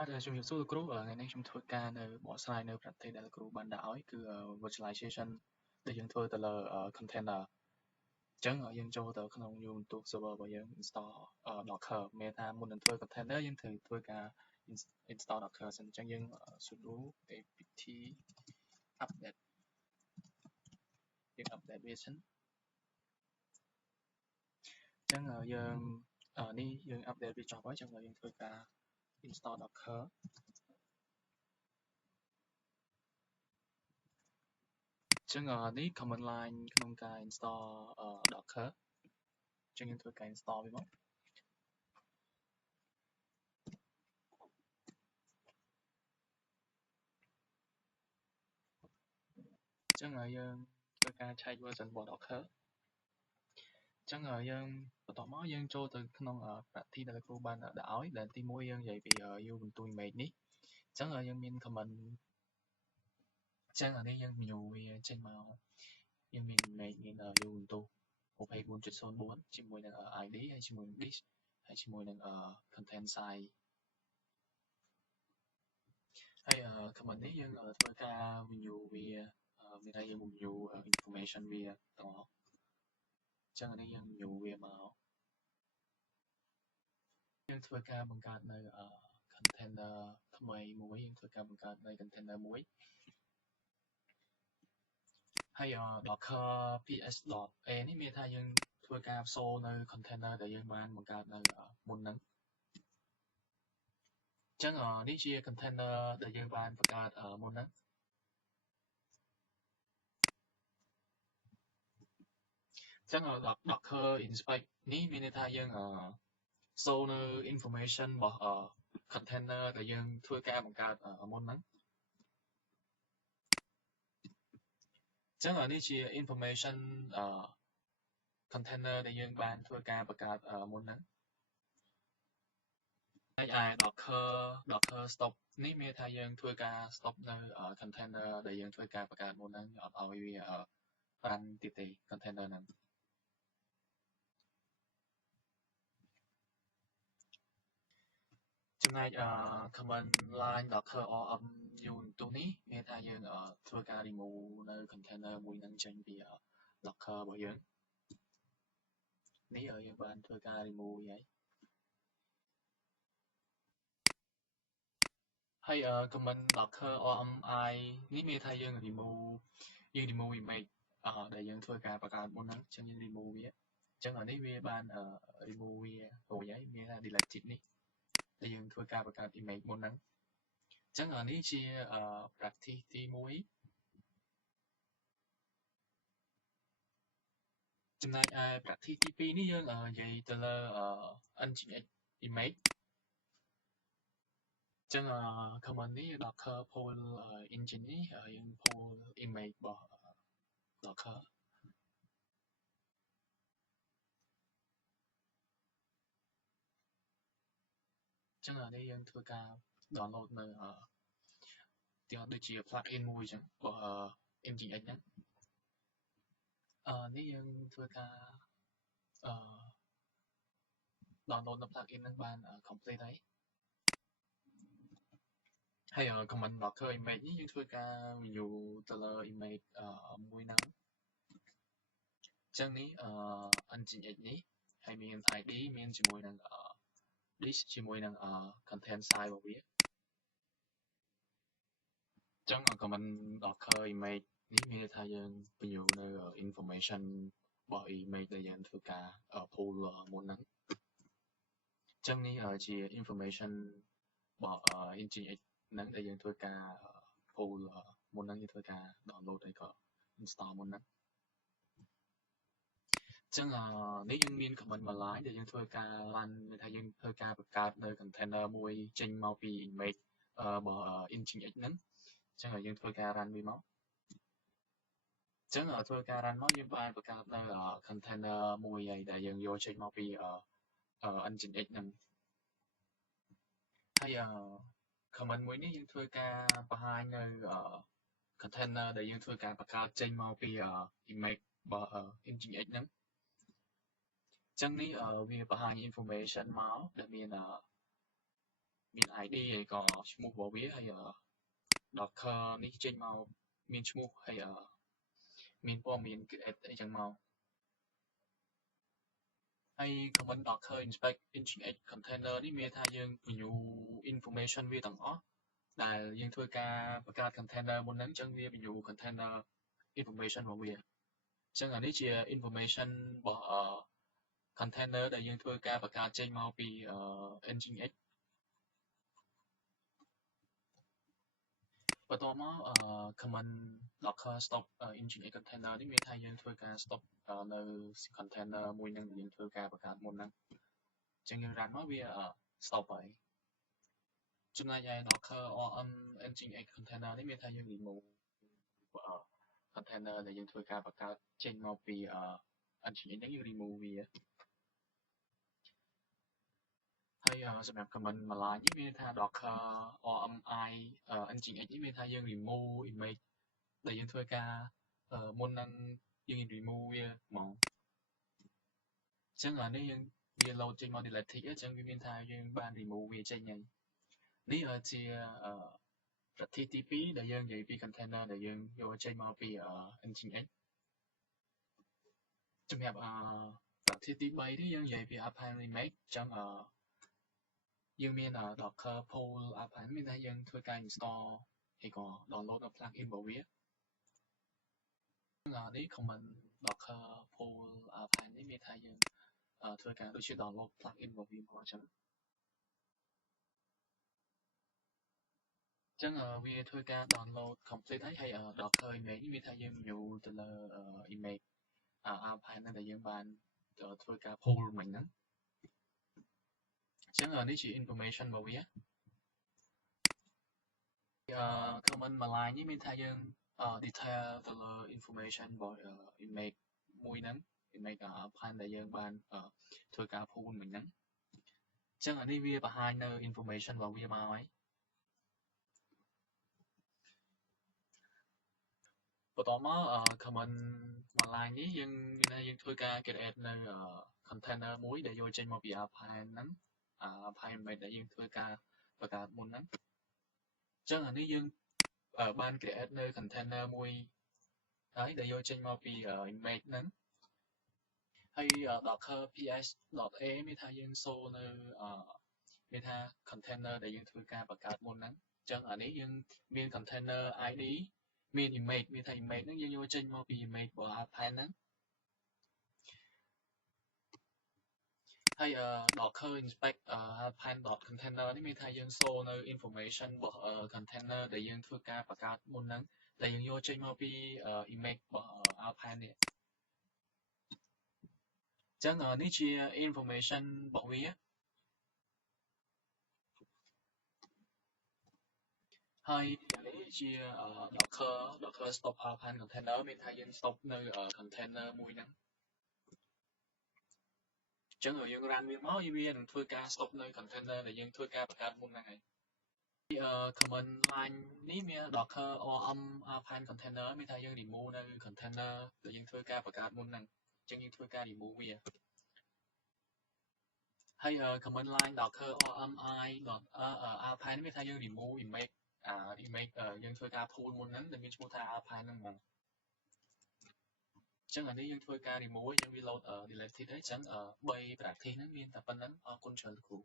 ជំរាបសួរលោកគ្រូថ្ងៃនេះខ្ញុំធ្វើការនៅបកស្រាយនៅប្រទេសដែលលោកគ្រូបានដាក់ឲ្យគឺ virtualization ដែលយើងធ្វើទៅលើ container អញ្ចឹងយើងចូលទៅក្នុង Ubuntu server របស់យើង install Docker មានថាមុននឹងធ្វើ container យើងត្រូវធ្វើការ install Docker សិនអញ្ចឹងយើង sudo apt update យើង update វាសិនអញ្ចឹងយើងនេះយើង update វាចប់ហើយអញ្ចឹងយើងធ្វើការ install Docker អញ្ចឹងនេះ command line ក្នុងការ install Docker អញ្ចឹងយើងធ្វើការ install វាមកអញ្ចឹងយើងធ្វើការឆែក version របស់ Docker អញ្ចឹងយើងបន្ទាប់មកយើងចូលទៅក្នុងប្រតិដែលលោកគ្រូបានដាក់ឲ្យដែលទី1យើងនិយាយពី Ubuntu image នេះអញ្ចឹងយើងមាន command អញ្ចឹងនេះយើង view វាចេញមកយើងមាន image មាន Ubuntu 24.04 ជាមួយនឹង ID ហើយជាមួយនឹង disk ហើយជាមួយនឹង content size ហើយ command នេះយើងធ្វើការ view វាមានថាយើង view information វាទាំងអស់អញ្ចឹងនេះយើង view វាមកយើងធ្វើការបង្កើតនៅ container ថ្មីមួយយើងធ្វើការបង្កើតនៅ container មួយហើយ docker ps.a នេះមានថាយើងធ្វើការផ្សូរនៅ container ដែលយើងបានបង្កើតនៅមុនហ្នឹងអញ្ចឹងនេះជា container ដែលយើងបានបង្កើតមុនហ្នឹងអញ្ចឹង docker inspect នេះមានន័យថាយើងសូរនៅ information របស់ container ដែលយើងធ្វើការបង្កើតមុនហ្នឹងអញ្ចឹងនេះជា information container ដែលយើងបានធ្វើការបង្កើតមុនហ្នឹងហើយឯ docker stop នេះមានថាយើងធ្វើការ stop នៅ container ដែលយើងធ្វើការបង្កើតមុនហ្នឹងអត់ឲ្យវា run ទៀតទេ container ហ្នឹងចំណែកcommand line docker rm ubuntu នេះមានថាយើងធ្វើការ remove នៅ container មួយហ្នឹងចេញពី docker របស់យើងនេះយើងបានធ្វើការ remove វាហើយ command docker rmi នេះមានថាយើង remove image ដែលយើងធ្វើការបង្កើតមុនហ្នឹងអញ្ចឹងយើង remove វាអញ្ចឹងនេះវាបាន remove វារួចហើយមានថា deleted នេះដែលយើងធ្វើការបង្កើត image មុនហ្នឹងអញ្ចឹងនេះជា practice ទី1ចំណែកឯ practice ទី2នេះយើងនិយាយទៅលើ nginx image អញ្ចឹង command នេះ docker pull engine នេះយើង pull image របស់ docker អញ្ចឹងនេះយើងធ្វើការ download នៅទាំងដូចជា plugin មួយអញ្ចឹងរបស់ nginx ហ្នឹងនេះយើងធ្វើការ download នៅ plugin ហ្នឹងបាន complete ហើយ command docker image នេះយើងធ្វើការ view ទៅលើ image មួយហ្នឹងអញ្ចឹងនេះ nginx នេះហើយមាន id មានជាមួយនឹង disk ជាមួយនឹង content size របស់វាអញ្ចឹង command docker image នេះមានថាយើង view នៅ information របស់ image ដែលយើងធ្វើការ pull មុនហ្នឹងអញ្ចឹងនេះជា information របស់ nginx ហ្នឹងដែលយើងធ្វើការ pull មុនហ្នឹងយើងធ្វើការ download ហើយក៏ install មុនហ្នឹងអញ្ចឹងនេះយើងមាន command មួយ line ដែលយើងធ្វើការ run មានថាយើងធ្វើការបង្កើតនៅ container មួយចេញមកពី image របស់ nginx ហ្នឹងអញ្ចឹងយើងធ្វើការ run វាមកអញ្ចឹងធ្វើការ run មកយើងបានបង្កើតនៅ container មួយហើយដែលយើងយកចេញមកពី nginx ហ្នឹងហើយ command មួយនេះយើងធ្វើការបង្ហាញនៅ container ដែលយើងធ្វើការបង្កើតចេញមកពី image របស់ nginx ហ្នឹងអញ្ចឹងនេះវាបង្ហាញ information មកដែលមាន មាន ID ហើយក៏ឈ្មោះរបស់វាហើយDocker នេះចេញមកមានឈ្មោះហើយមានព័ត៌មាន create អីចឹងមកហើយ command Docker inspect nginx container នេះមានថាយើង view information វាទាំងអស់ដែលយើងធ្វើការបង្កើត container មុនហ្នឹងចឹងវា view container information របស់វាចឹងអានេះជា information របស់ container ដែលយើងធ្វើការបង្កើតចេញមកពី nginx បន្ទាប់មក command docker stop nginx container នេះមានថាយើងធ្វើការ stop នៅ container មួយហ្នឹងដែលយើងធ្វើការបង្កើតមុនហ្នឹងចឹងយើង run មកវា stop ហើយចំណែកឯ docker rm nginx container នេះមានថាយើង remove container ដែលយើងធ្វើការបង្កើតចេញមកពី nginx ហ្នឹងយើង remove វាហើយសម្រាប់ command ម្លាញនេះមានថា docker rmi nginx នេះមានថាយើង remove image ដែលយើងធ្វើការមុននឹងយើង remove វាហ្មងអញ្ចឹងអានេះយើងវា load ចេញមក delete tick អញ្ចឹងវាមានថាយើងបាន remove វាចេញហើយនេះជាប្រធានទី2ដែលយើងនិយាយពី container ដែលយើងយកចេញមកពី nginx សម្រាប់ប្រធានទី3នេះយើងនិយាយពី Alpine Remake អញ្ចឹងយើងមាន Docker pull Alpine មានថាយើងធ្វើការ install ហើយក៏ download នៅ plugin របស់វានេះ command Docker pull Alpine នេះមានថាយើងធ្វើការដូចជា download plugin របស់វាមកអញ្ចឹងវាធ្វើការ download complete ហើយ Docker image នេះមានថាយើង view ទៅលើ image Alpine ហ្នឹងដែលយើងបានធ្វើការ pull មិញហ្នឹងអញ្ចឹងនេះជា information របស់វាcommand មួយ line នេះមានថាយើង detail ទៅលើ information របស់ image មួយហ្នឹង image Alpine ដែលយើងបានធ្វើការ pull មិញហ្នឹងអញ្ចឹងនេះវាបង្ហាញនៅ information របស់វាមកហើយបន្តមក command មួយ line នេះយើងធ្វើការ create នៅ container មួយដែលយកចេញមកពី Alpine ហ្នឹង Alpine image ដែលយើងធ្វើការបង្កើតមុនហ្នឹងអញ្ចឹងអានេះយើងបាន create នៅ container មួយហើយដែលយកចេញមកពី image ហ្នឹងហើយ docker ps.a មានថាយើងសូនៅមានថា container ដែលយើងធ្វើការបង្កើតមុនហ្នឹងអញ្ចឹងអានេះយើងមាន container id មាន image មានថា image ហ្នឹងយើងយកចេញមកពី image របស់ Alpine ហ្នឹងហើយ docker inspect alpine.container នេះមានថាយើងសូនៅ information របស់ container ដែលយើងធ្វើការបង្កើតមុនហ្នឹងដែលយើងយកចេញមកពី image របស់ Alpine នេះអញ្ចឹងនេះជា information របស់វាហើយនេះជា docker stop Alpine container មានថាយើង stop នៅ container មួយហ្នឹងអញ្ចឹងយើង run វាមកវានឹងធ្វើការ stop នៅ container ដែលយើងធ្វើការបង្កើតមុនហ្នឹងហើយcommand line នេះមាន docker rm Alpine container មានថាយើង remove នៅ container ដែលយើងធ្វើការបង្កើតមុនហ្នឹងអញ្ចឹងយើងធ្វើការ remove វាហើយ command line docker rmi Alpine មានថាយើង remove image image យើងធ្វើការ pull មុនហ្នឹងដែលមានឈ្មោះថា Alpine ហ្នឹងហ្មងអញ្ចឹងអានេះយើងធ្វើការ remove យើង reload delete ហើយអញ្ចឹង3 practice ហ្នឹងមានតែប៉ុណ្្នឹងអរគុណច្រើនលោកគ្រូ